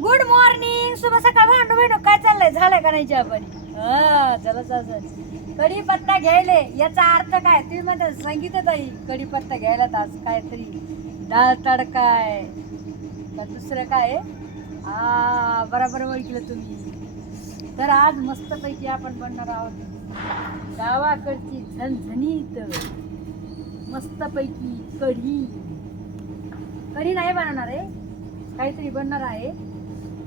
Good morning शुभ सकाळ भांडू भेटू काय चाललंय? झालंय का नाही आपण हा चला चल कडी पत्ता घ्यायले. याचा अर्थ काय? तुम्ही म्हणता सांगितलं ताई कडी पत्ता घ्यायला तास काहीतरी डाळ तडका आहे. का दुसरं काय आहे? आ बरोबर ओळखलं तुम्ही. तर आज मस्तपैकी आपण बनणार आहोत गावाकडची झणझणीत. मस्तपैकी कढी. कढी नाही बनवणार आहे. काहीतरी बनणार आहे.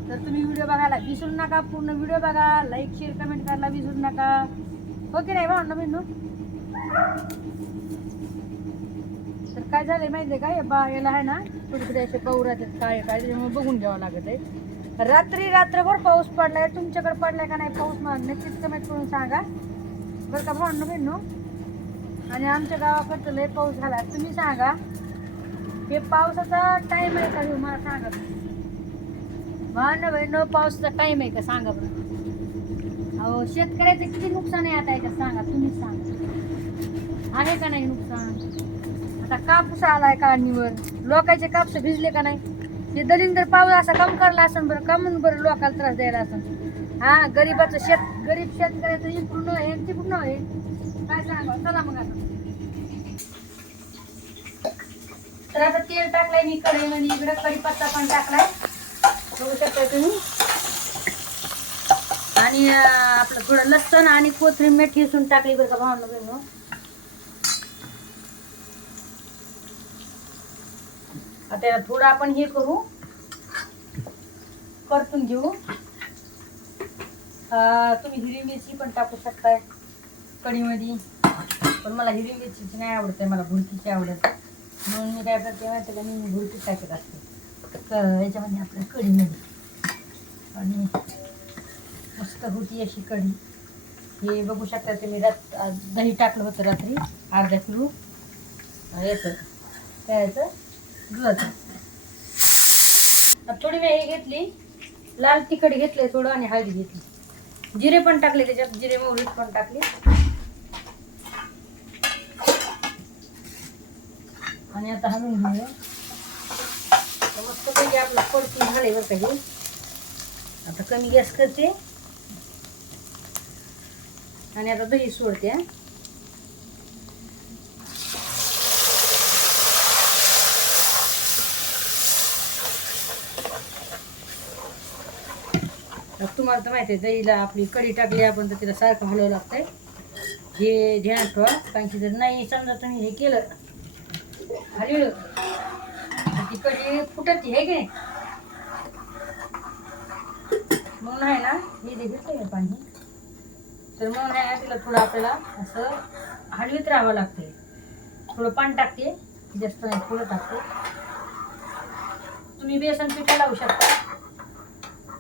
तर तुम्ही व्हिडिओ बघायला विसरू नका पूर्ण व्हिडिओ बघा लाईक शेअर कमेंट करायला विसरू नका. हो की नाही भावना बहिणू तर काय झालंय आहे का? या बा याला आहे ना थोडी असे पाऊर काय काय त्याच्यामुळे बघून घ्यावं लागत आहे. रात्री रात्रभर पाऊस पडलाय. तुमच्याकडे पडलाय का नाही पाऊस नक्कीच कमेंट करून सांगा. बरं का भावना बहिणू आणि आमच्या गावाकडचं लय पाऊस झाला. तुम्ही सांगा. हे पावसाचा टाईम आहे का? हे मला सांगा. भावना बहिणू पावसाचा टाइम आहे का? सांगा बरं. अहो शेतकऱ्याचं किती नुकसान आहे आता याच्यात सांगा तुम्हीच सांगा. आहे का नाही नुकसान? आता कापूस आलाय काढणीवर. लोकांचे कापूस भिजले का नाही? ते दलिंदर पाऊस असा कम करला असेल बरं कमून बरं लोकांना त्रास द्यायला असेल हा गरीबाचं शेत गरीब शेतकऱ्याचं हे पूर्ण आहे ते पूर्ण आहे. काय सांगा? चला मग आता. तर आता तेल टाकलाय मी कढईमध्ये इकडे कढीपत्ता पण टाकलाय. बघू शकता तुम्ही. आणि आपलं थोडं लसण आणि कोथरी मीठ ठेसून टाकली बरं का भावना बहिण आता थोडं आपण हे करू. परतून घेऊ. तुम्ही हिरवी मिरची पण टाकू शकताय कढीमध्ये. पण मला हिरवी मिरचीची नाही आवडत आहे मला भुरकीची आवडत म्हणून मी काय करते माहिती का मी भुरकी टाकत असते. याच्यामध्ये आपल्या कढीमध्ये आणि मस्त होती अशी कढी. हे बघू शकता तुम्ही रात दही टाकलं होतं रात्री अर्धा किलो. याचं काय याचं दुधाचं थोडी वेळ हे घेतली लाल तिखट घेतले थोडं आणि हळदी घेतली. जिरे पण टाकले त्याच्यात जिरे मोहरीत पण टाकले. आणि आता हलवून घेऊया. मस्त मस्तपैकी आपला परतून झाले बरं काही आता कमी गॅस करते. आणि आता दही सोडते तुम्हाला तर माहिती आहे दहीला आपली कढी टाकली आपण तर तिला सारखं हलवावं लागतंय. हे ध्यान ठेवा कारण की जर नाही समजा तुम्ही हे केलं हलवलं इकडे ती कढी फुटत आहे गे म्हणून आहे ना हे घेतलं आहे पाणी तर म्हणून आहे ना तिला थोडं आपल्याला असं हलवीत राहावं लागते थोडं पाणी टाकते जास्त नाही थोडं टाकते. तुम्ही बेसन पीठ लावू शकता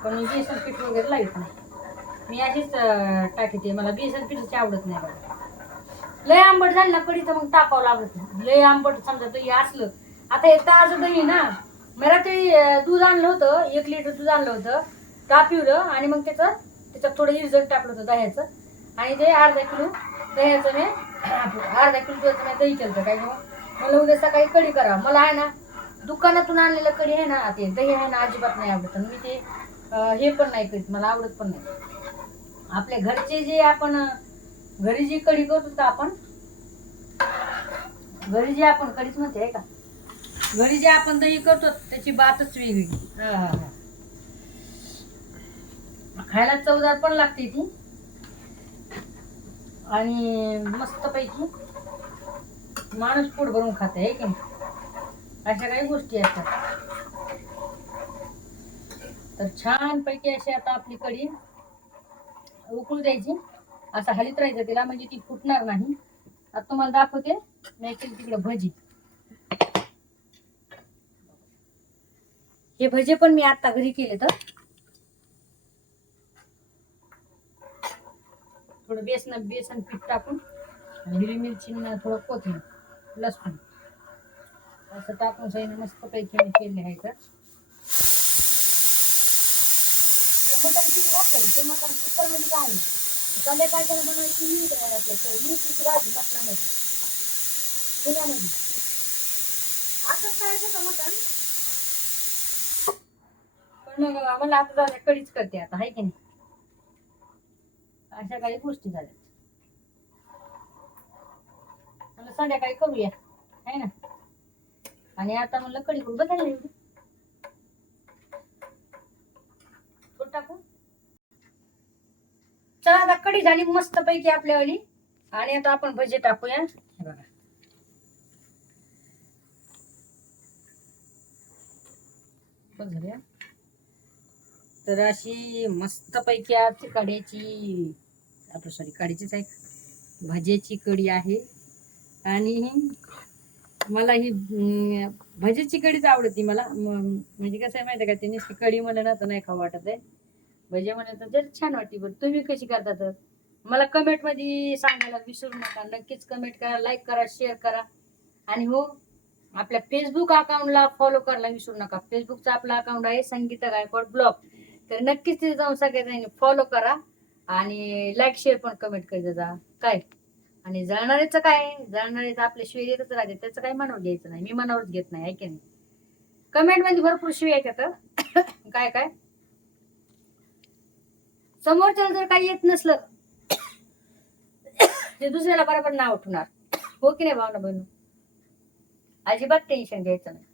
पण मी बेसन पीठ वगैरे लावत नाही. मी अशीच टाकते मला बेसन पीठाची आवडत नाही बघा. लय आंबट झाली ना कढी तर मग टाकावं लागत नाही. लय आंबट समजा तरी असलं आता हे ताजं दही ना. मला ते दूध आणलं होतं एक लिटर दूध आणलं होतं तापिवलं आणि मग त्याचं त्याच्यात थोडं इरजट टाकलं होतं दह्याचं. आणि ते अर्धा किलो दह्याचं मी अर्धा किलो दुधाचं मी दही केलं काय मग मला उद्या सकाळी कढी करा. मला आहे ना दुकानातून आणलेलं कढी आहे ना ते दही आहे ना अजिबात नाही आवडत. मी ते हे पण नाही करीत. मला आवडत पण नाही. आपल्या घरचे जे आपण घरी जी कढी करतो तर आपण घरी जी आपण कढीच म्हणते आहे का? घरी जे आपण दही करतो त्याची बातच वेगळी. हा, हा, हा. खायला चवदार पण लागते ती. आणि मस्तपैकी माणूस पोट भरून खात आहे की अशा काही गोष्टी असतात. तर छान पैकी अशी आता आपली कढी उकळू द्यायची. असं हलीत राहायचं तिला म्हणजे ती फुटणार नाही. आता तुम्हाला दाखवते मी तिकडं तिकडे भजी. हे भजे पण मी आता घरी केले तर. थोडं बेसन बेसन पीठ टाकून हिरवी मिरची थोडं कोथिंबीर लसूण. असं टाकून सैन मस्त पैकी मी केले आहे तर. मटण किती घातलं ते मटण कुकरमध्ये म्हणजे काय कले काय त्याला बनवायची मीठ आहे आपल्या मिरचीची भाजी मटणामध्ये. पुण्यामध्ये. असंच करायचं का मटण? मग मला आता झालं कडीच करते आता हाय की नाही? अशा काही गोष्टी झाल्या. म्हणलं संध्याकाळी करूया आहे ना? आणि आता म्हणलं कडी करू बघायला टाकू? चला आता कडी झाली मस्त पैकी आपल्यावाली. आणि आता आपण भजे टाकूया. बघा. बघूया तर अशी मस्त पैकी आज कड्याची आपलं सॉरी कढीचीच आहे. भजेची कढी आहे. आणि मला ही भजेची भजीची कढीच आवडती मला. म्हणजे कसं आहे माहिती आहे का त्यांनी नुसती कढी म्हणलं ना तर नाही खाऊ वाटत आहे. भजी म्हणलं तर जर छान वाटते बरं तुम्ही कशी करता तर? मला कमेंटमध्ये सांगायला विसरू नका. नक्कीच कमेंट करा लाईक करा शेअर करा. आणि हो आपल्या फेसबुक अकाउंटला फॉलो करायला विसरू नका. फेसबुकचा आपला अकाउंट आहे संगीता गायकवाड ब्लॉग तर नक्कीच तिथे जाऊन सगळ्यांनी फॉलो करा आणि लाईक शेअर पण कमेंट करत जा. काय? आणि जळणाऱ्याचं काय? जळणाऱ्याचं आपले शिवे राहते. त्याचं काही मनावर घ्यायचं नाही. मी मनावरच घेत नाही ऐक नाही? कमेंटमध्ये भरपूर शिव येतात काय काय? समोरच्याला जर काही येत नसलं ते दुसऱ्याला बरोबर नाव उठवणार हो की नाही भावना बहिणू? अजिबात टेन्शन घ्यायचं नाही.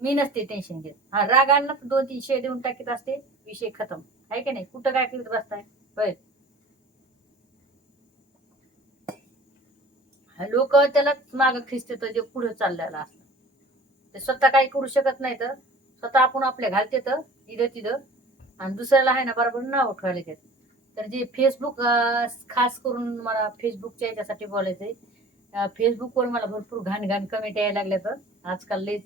मी नसते टेन्शन घेत. हा रागांना दोन तीन शे देऊन टाकीत असते विषय खतम. आहे की नाही? कुठं काय करीत बसताय? होय. लोक त्याला माग खिचते तर जे पुढे चाललेलं असत. ते स्वतः काही करू शकत नाही तर स्वतः आपण आपल्या घालते तर इथं तिथं. आणि दुसऱ्याला आहे ना बरोबर नाव उठवायला घेत. तर जे फेसबुक खास करून मला फेसबुकच्या याच्यासाठी बोलायचंय. फेसबुकवर मला भरपूर घाण घाण कमेंट यायला लागल्या तर आजकाल लय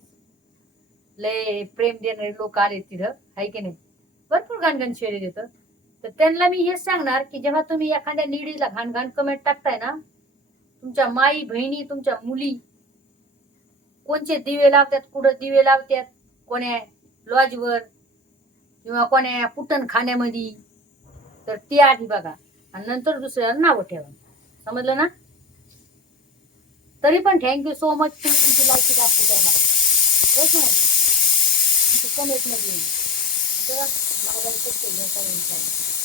लय प्रेम देणारे लोक आले तिथं आहे की नाही? भरपूर घाण घाण शेअर देतं तर त्यांना मी हेच सांगणार की जेव्हा तुम्ही एखाद्या निडीला घाण घाण कमेंट टाकताय ना तुमच्या माई बहिणी तुमच्या मुली कोणचे दिवे लावतात कुठं दिवे लावतात कोण्या लॉजवर किंवा कोण्या कुटण खाण्यामध्ये तर ते आधी बघा. आणि नंतर दुसऱ्याला नावं ठेवा. समजलं ना? तरी पण थँक्यू सो मच तुम्ही तुमची लाईकी जास्त मला हो की नाही तुमची कमेंटमध्ये मला जायचं आहे,